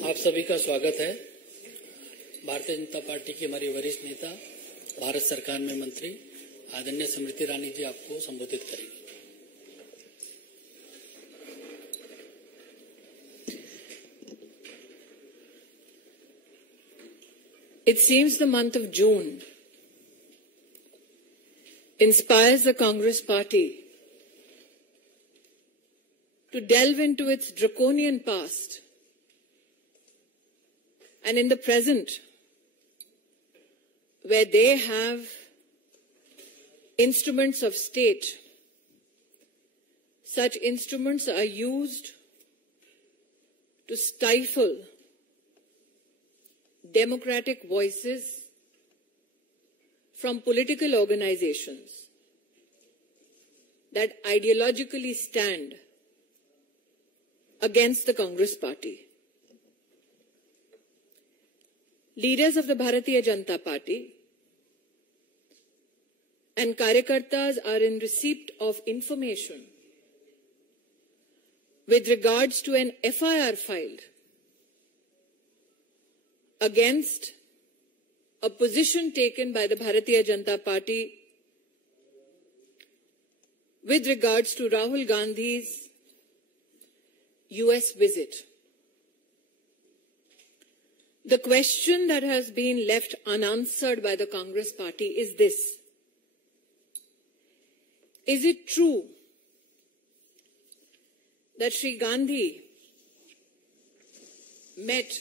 आप सभी का स्वागत है। भारतीय जनता पार्टी की हमारी वरिष्ठ नेता, भारत सरकार में मंत्री आदरणीय स्मृति ईरानी जी आपको संबोधित करेंगी। It seems the month of June inspires the Congress Party to delve into its draconian past and in the present, where they have instruments of state. Such instruments are used to stifle democratic voices from political organizations that ideologically stand against the Congress Party. Leaders of the Bharatiya Janata Party and Karyakartas are in receipt of information with regards to an FIR filed against a position taken by the Bharatiya Janata Party with regards to Rahul Gandhi's US visit. The question that has been left unanswered by the Congress Party is this: is it true that Sri Gandhi met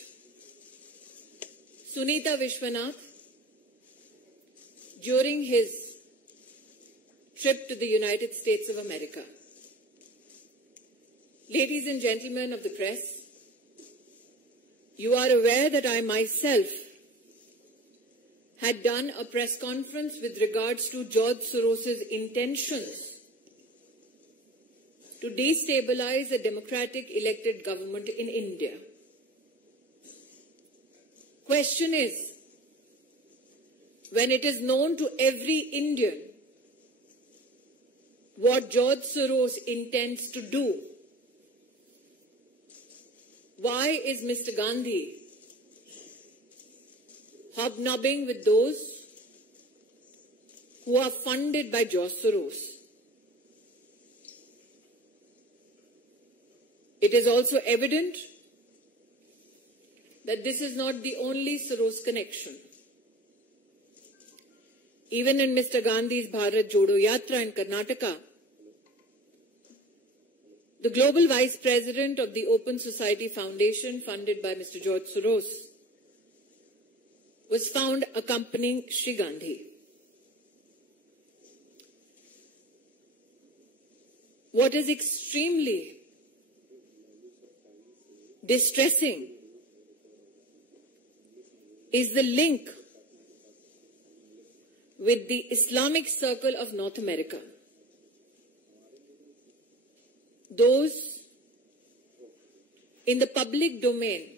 Sunita Vishwanath during his trip to the United States of America? Ladies and gentlemen of the press, you are aware that I myself had done a press conference with regards to George Soros's intentions to destabilize a democratic elected government in India. Question is, when it is known to every Indian what George Soros intends to do, why is Mr. Gandhi hobnobbing with those who are funded by George Soros? It is also evident that this is not the only Soros connection. Even in Mr. Gandhi's Bharat Jodo Yatra in Karnataka, the global vice president of the Open Society Foundation, funded by Mr. George Soros, was found accompanying Sri Gandhi. What is extremely distressing is the link with the Islamic Circle of North America. Those in the public domain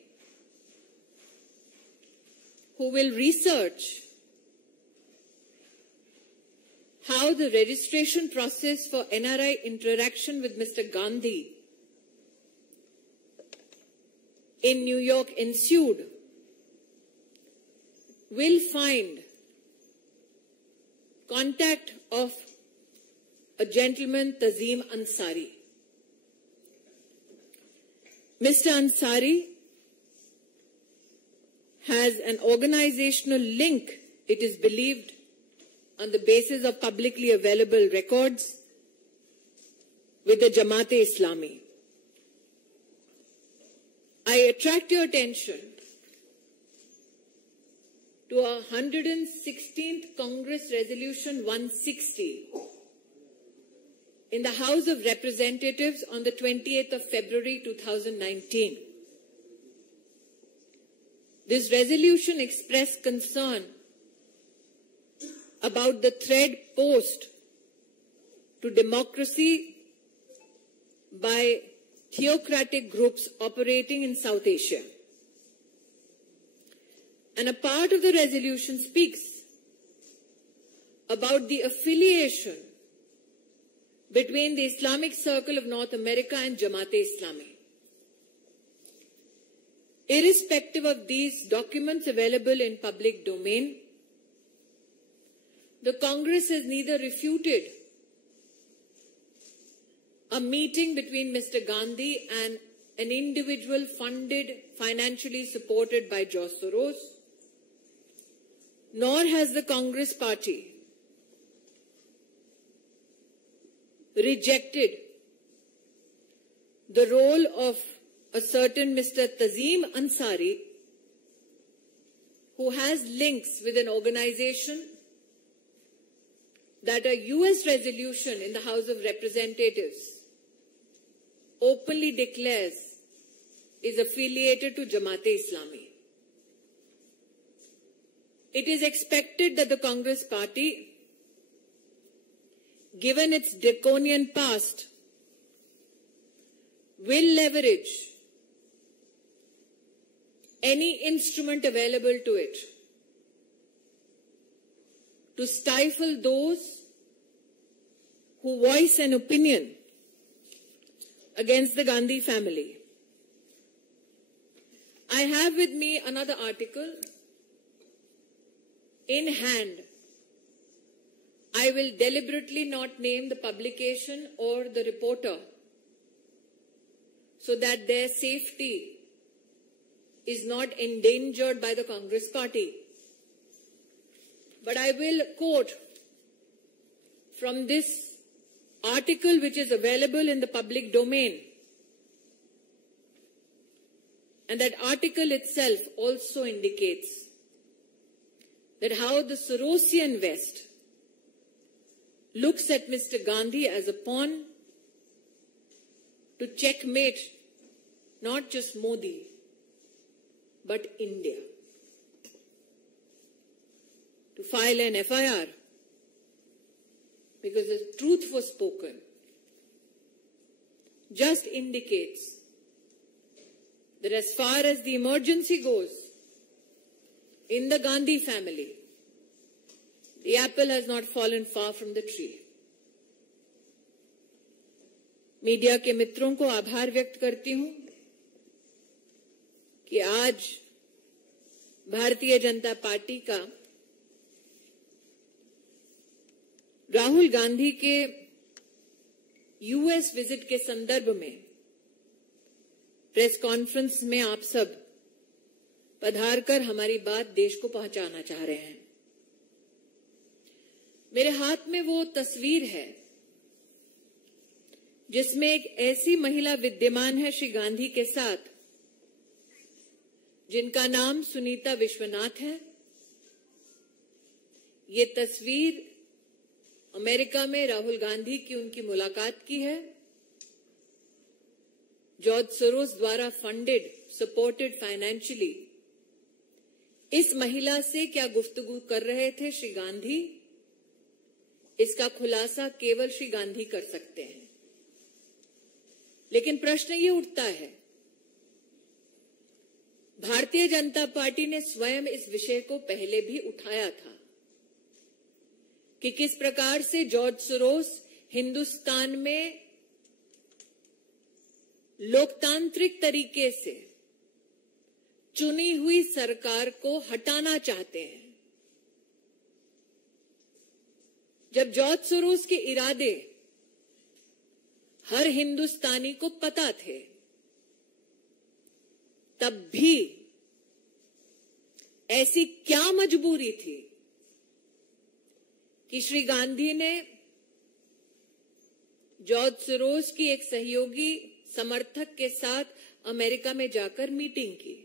who will research how the registration process for NRI interaction with Mr. Gandhi in New York ensued will find contact of a gentleman, Tazim Ansari. Mr. Ansari has an organizational link, it is believed, on the basis of publicly available records with the Jamaat-e-Islami. I attract your attention to a 116th Congress Resolution 160 in the House of Representatives on the 28th of February 2019. This resolution expressed concern about the threat posed to democracy by theocratic groups operating in South Asia. And a part of the resolution speaks about the affiliation between the Islamic Circle of North America and Jamaat-e-Islami. Irrespective of these documents available in public domain, the Congress has neither refuted a meeting between Mr. Gandhi and an individual funded, financially supported by George Soros, nor has the Congress party rejected the role of a certain Mr. Tazeem Ansari, who has links with an organization that a US resolution in the House of Representatives openly declares is affiliated to Jamaat-e-Islami. It is expected that the Congress party, given its draconian past, will leverage any instrument available to it to stifle those who voice an opinion against the Gandhi family. I have with me another article in hand. I will deliberately not name the publication or the reporter so that their safety is not endangered by the Congress party. But I will quote from this article which is available in the public domain. And that article itself also indicates that how the Sorosian West looks at Mr. Gandhi as a pawn to checkmate not just Modi, but India. To file an FIR because the truth was spoken just indicates that as far as the emergency goes in the Gandhi family, the apple has not fallen far from the tree. Media के मित्रों को आभार व्यक्त करती हूं कि आज Bharatiya Janata party का राहुल गांधी के यूएस विजिट के संदर्भ में प्रेस कॉन्फ्रेंस में आप सब पधारकर हमारी बात देश को पहुंचाना चाह रहे हैं। मेरे हाथ में वो तस्वीर है जिसमें एक ऐसी महिला विद्यमान है श्री गांधी के साथ जिनका नाम सुनीता विश्वनाथ है। ये तस्वीर अमेरिका में राहुल गांधी की उनकी मुलाकात की है। जॉर्ज सोरोस द्वारा फंडेड, सपोर्टेड फाइनेंशियली इस महिला से क्या गुफ्तगू कर रहे थे श्री गांधी, इसका खुलासा केवल श्री गांधी कर सकते हैं। लेकिन प्रश्न ये उठता है, भारतीय जनता पार्टी ने स्वयं इस विषय को पहले भी उठाया था कि किस प्रकार से जॉर्ज सोरोस हिंदुस्तान में लोकतांत्रिक तरीके से चुनी हुई सरकार को हटाना चाहते हैं। जब जॉर्ज सोरोस के इरादे हर हिंदुस्तानी को पता थे, तब भी ऐसी क्या मजबूरी थी कि श्री गांधी ने जॉर्ज सोरोस की एक सहयोगी समर्थक के साथ अमेरिका में जाकर मीटिंग की।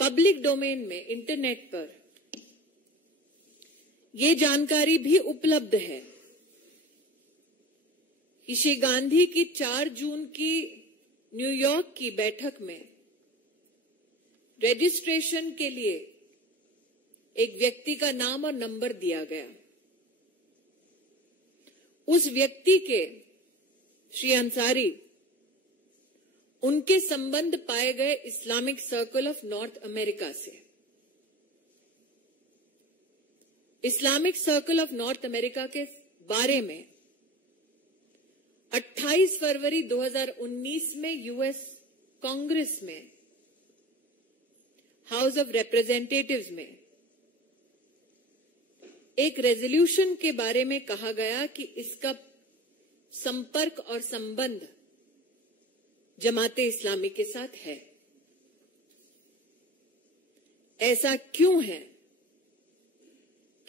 पब्लिक डोमेन में, इंटरनेट पर ये जानकारी भी उपलब्ध है कि श्री गांधी की 4 जून की न्यूयॉर्क की बैठक में रजिस्ट्रेशन के लिए एक व्यक्ति का नाम और नंबर दिया गया। उस व्यक्ति के, श्री अंसारी, उनके संबंध पाए गए Islamic Circle of North America से। Islamic Circle of North America के बारे में 28 फरवरी 2019 में यूएस कांग्रेस में, हाउस ऑफ रिप्रेजेंटेटिव्स में एक रेजोल्यूशन के बारे में कहा गया कि इसका संपर्क और संबंध जमाते इस्लामी के साथ है। ऐसा क्यों है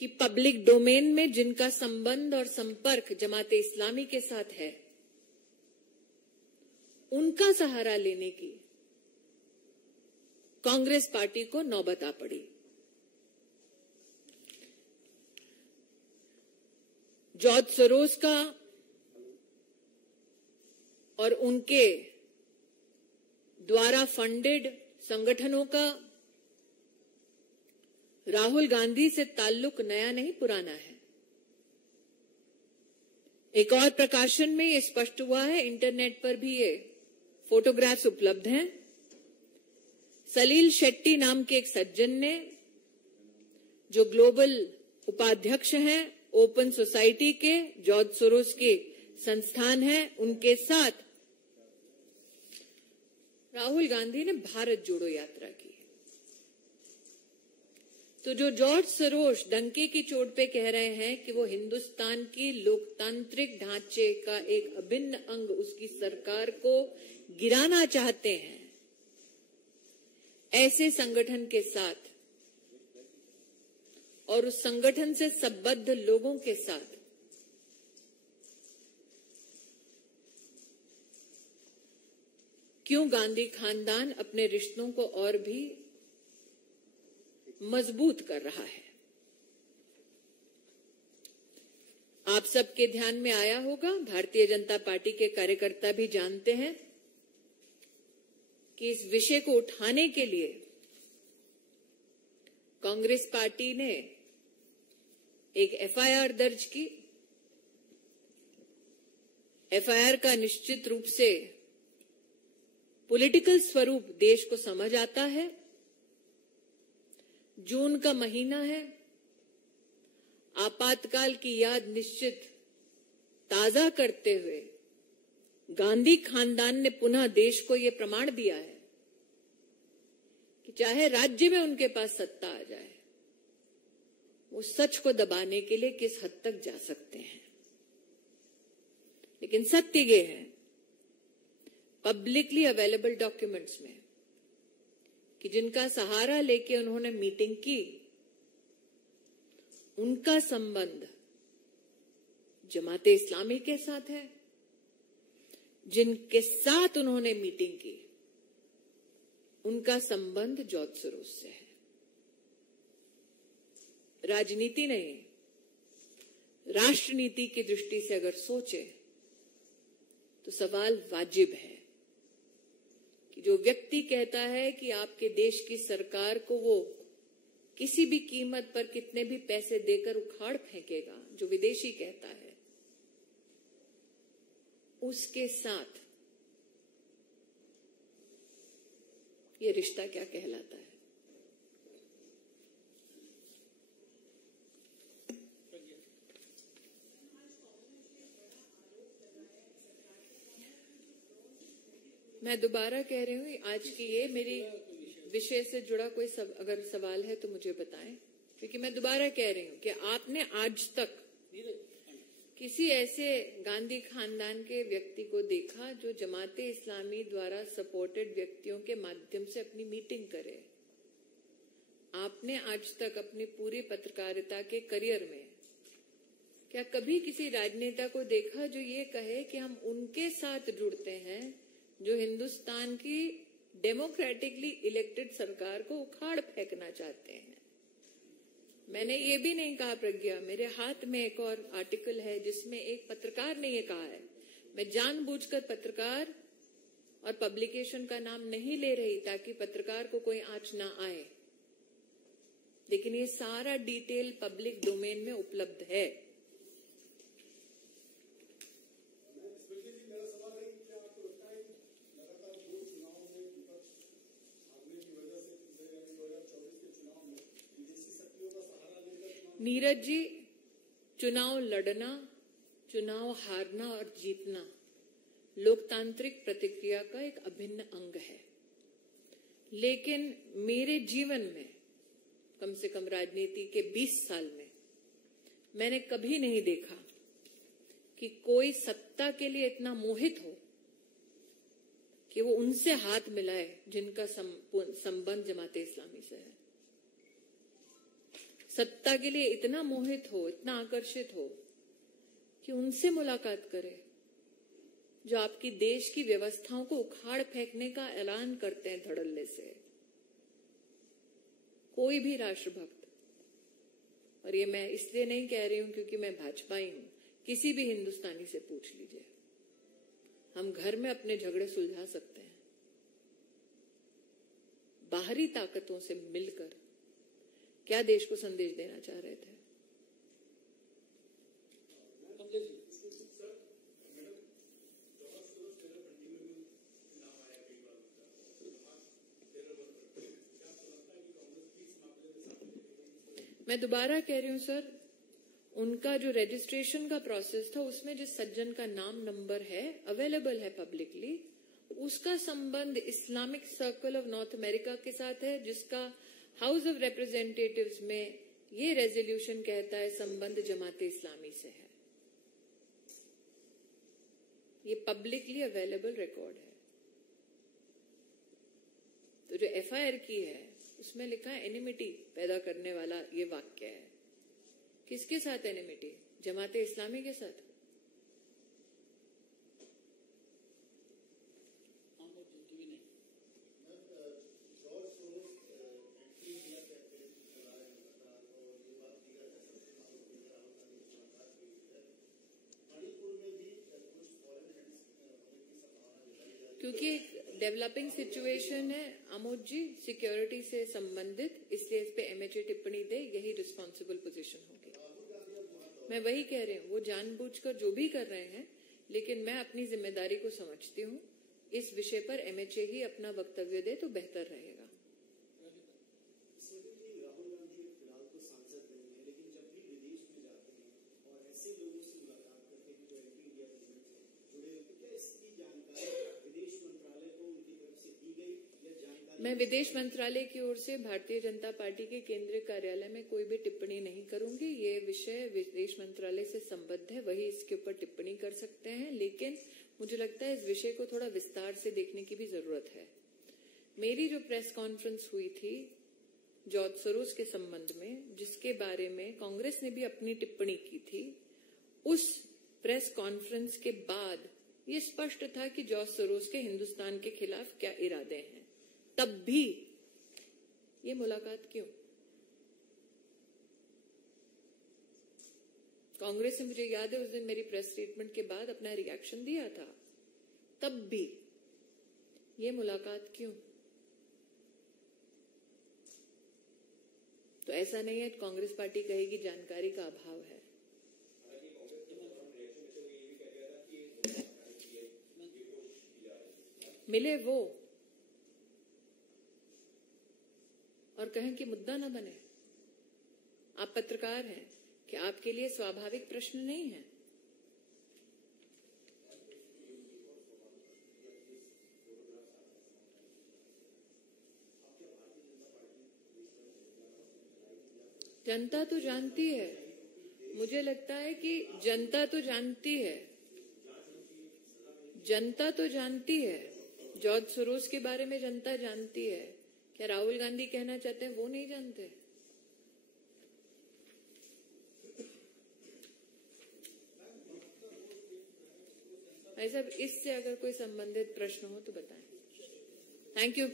कि पब्लिक डोमेन में जिनका संबंध और संपर्क जमाते इस्लामी के साथ है, उनका सहारा लेने की कांग्रेस पार्टी को नौबत आ पड़ी। जॉर्ज सोरोस का और उनके द्वारा फंडेड संगठनों का राहुल गांधी से ताल्लुक नया नहीं पुराना है। एक और प्रकाशन में ये स्पष्ट हुआ है, इंटरनेट पर भी ये फोटोग्राफ्स उपलब्ध हैं। सलील शेट्टी नाम के एक सज्जन ने, जो ग्लोबल उपाध्यक्ष हैं ओपन सोसाइटी के, जॉर्ज सोरोस के संस्थान है, उनके साथ राहुल गांधी ने भारत जोड़ो यात्रा की। तो जो जॉर्ज सोरोस डंके की चोट पे कह रहे हैं कि वो हिंदुस्तान की लोकतांत्रिक ढांचे का एक अभिन्न अंग, उसकी सरकार को गिराना चाहते हैं, ऐसे संगठन के साथ और उस संगठन से संबद्ध लोगों के साथ क्यों गांधी खानदान अपने रिश्तों को और भी मजबूत कर रहा है? आप सबके ध्यान में आया होगा, भारतीय जनता पार्टी के कार्यकर्ता भी जानते हैं कि इस विषय को उठाने के लिए कांग्रेस पार्टी ने एक एफआईआर दर्ज की। एफआईआर का निश्चित रूप से पॉलिटिकल स्वरूप देश को समझ आता है। जून का महीना है, आपातकाल की याद निश्चित ताजा करते हुए गांधी खानदान ने पुनः देश को यह प्रमाण दिया है कि चाहे राज्य में उनके पास सत्ता आ जाए, वो सच को दबाने के लिए किस हद तक जा सकते हैं। लेकिन सत्य ये है, पब्लिकली अवेलेबल डॉक्यूमेंट्स में, कि जिनका सहारा लेके उन्होंने मीटिंग की, उनका संबंध जमाते इस्लामी के साथ है। जिनके साथ उन्होंने मीटिंग की, उनका संबंध जॉर्ज सोरोस से है। राजनीति नहीं, राष्ट्रनीति की दृष्टि से अगर सोचे तो सवाल वाजिब है कि जो व्यक्ति कहता है कि आपके देश की सरकार को वो किसी भी कीमत पर कितने भी पैसे देकर उखाड़ फेंकेगा, जो विदेशी कहता है, उसके साथ ये रिश्ता क्या कहलाता है? मैं दोबारा कह रही हूँ, आज की ये मेरी विषय से जुड़ा कोई अगर सवाल है तो मुझे बताएं, क्योंकि मैं दोबारा कह रही हूँ कि आपने आज तक किसी ऐसे गांधी खानदान के व्यक्ति को देखा जो जमाते इस्लामी द्वारा सपोर्टेड व्यक्तियों के माध्यम से अपनी मीटिंग करे? आपने आज तक अपनी पूरी पत्रकारिता के करियर में क्या कभी किसी राजनेता को देखा जो ये कहे कि हम उनके साथ जुड़ते हैं जो हिंदुस्तान की डेमोक्रेटिकली इलेक्टेड सरकार को उखाड़ फेंकना चाहते हैं? मैंने ये भी नहीं कहा प्रज्ञा, मेरे हाथ में एक और आर्टिकल है जिसमें एक पत्रकार ने ये कहा है। मैं जानबूझकर पत्रकार और पब्लिकेशन का नाम नहीं ले रही ताकि पत्रकार को कोई आंच ना आए, लेकिन ये सारा डिटेल पब्लिक डोमेन में उपलब्ध है। नीरज जी, चुनाव लड़ना, चुनाव हारना और जीतना लोकतांत्रिक प्रतिक्रिया का एक अभिन्न अंग है। लेकिन मेरे जीवन में, कम से कम राजनीति के 20 साल में, मैंने कभी नहीं देखा कि कोई सत्ता के लिए इतना मोहित हो कि वो उनसे हाथ मिलाए जिनका संबंध जमाते इस्लामी से है। सत्ता के लिए इतना मोहित हो, इतना आकर्षित हो कि उनसे मुलाकात करे जो आपकी देश की व्यवस्थाओं को उखाड़ फेंकने का ऐलान करते हैं धड़ल्ले से। कोई भी राष्ट्रभक्त, और ये मैं इसलिए नहीं कह रही हूं क्योंकि मैं भाजपाई हूं, किसी भी हिंदुस्तानी से पूछ लीजिए, हम घर में अपने झगड़े सुलझा सकते हैं। बाहरी ताकतों से मिलकर क्या देश को संदेश देना चाह रहे थे? मैं दोबारा कह रही हूं सर, उनका जो रजिस्ट्रेशन का प्रोसेस था उसमें जिस सज्जन का नाम नंबर है अवेलेबल है पब्लिकली, उसका संबंध Islamic Circle of North America के साथ है, जिसका हाउस ऑफ रिप्रेजेंटेटिव्स में ये रेजोल्यूशन कहता है संबंध जमाते इस्लामी से है। ये पब्लिकली अवेलेबल रिकॉर्ड है। तो जो एफआईआर की है उसमें लिखा है एनिमिटी पैदा करने वाला ये वाक्य है। किसके साथ एनिमिटी? जमाते इस्लामी के साथ। क्योंकि डेवलपिंग सिचुएशन है आमोद जी, सिक्योरिटी से संबंधित, इसलिए इस पे एमएचए टिप्पणी दे, यही रिस्पॉन्सिबल पोजीशन होगी। मैं वही कह रही हूँ, वो जानबूझकर जो भी कर रहे हैं, लेकिन मैं अपनी जिम्मेदारी को समझती हूँ। इस विषय पर एमएचए ही अपना वक्तव्य दे तो बेहतर रहेगा। राहुल गांधी फिलहाल तो सांसद नहीं है, लेकिन जब भी विदेश में जाते हैं और ऐसे लोगों से मुलाकात करते हैं जो एंटी इंडिया मूवमेंट से जुड़े होते, क्या इसकी जानकारी विदेश मंत्रालय को उनकी तरफ से दी गई या जानकारी? मैं विदेश मंत्रालय की ओर से भारतीय जनता पार्टी के केंद्रीय कार्यालय में कोई भी टिप्पणी नहीं करूंगी। ये विषय विदेश मंत्रालय से संबद्ध है, वही इसके ऊपर टिप्पणी कर सकते हैं। लेकिन मुझे लगता है इस विषय को थोड़ा विस्तार से देखने की भी जरूरत है। मेरी जो प्रेस कॉन्फ्रेंस हुई थी जॉर्ज सोरोस के संबंध में, जिसके बारे में कांग्रेस ने भी अपनी टिप्पणी की थी, उस प्रेस कॉन्फ्रेंस के बाद ये स्पष्ट था कि जॉर्ज सोरोस के हिंदुस्तान के खिलाफ क्या इरादे हैं। तब भी ये मुलाकात क्यों? कांग्रेस ने, मुझे याद है, उस दिन मेरी प्रेस स्टेटमेंट के बाद अपना रिएक्शन दिया था। तब भी ये मुलाकात क्यों? तो ऐसा नहीं है कांग्रेस पार्टी कहेगी जानकारी का अभाव है। मिले वो और कहें कि मुद्दा न बने। आप पत्रकार हैं, कि आपके लिए स्वाभाविक प्रश्न नहीं है? जनता तो जानती है, मुझे लगता है कि जनता तो जानती है, जनता तो जानती है। जॉर्ज सोरोस के बारे में जनता जानती है। क्या राहुल गांधी कहना चाहते हैं वो नहीं जानते? भाई साहब, इससे अगर कोई संबंधित प्रश्न हो तो बताएं। Thank you.